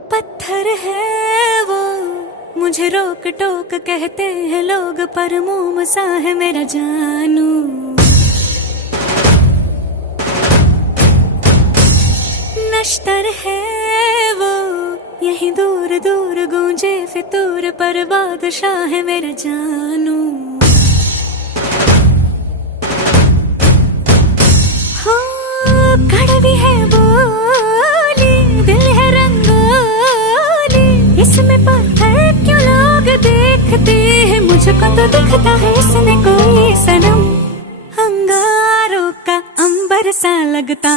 पत्थर है वो, मुझे रोक टोक कहते हैं लोग, पर मोम सा है मेरा जानू। नश्तर है वो, यही दूर दूर गूंजे फितूर, पर बादशाह है मेरा जानू। हो कड़वी है बोली, दिल है रंगोली, इसमें पत्थर क्यों लोग देखते हैं, मुझको तो दिखता है इसमें कोई सनम। अंगारों का अंबर सा लगता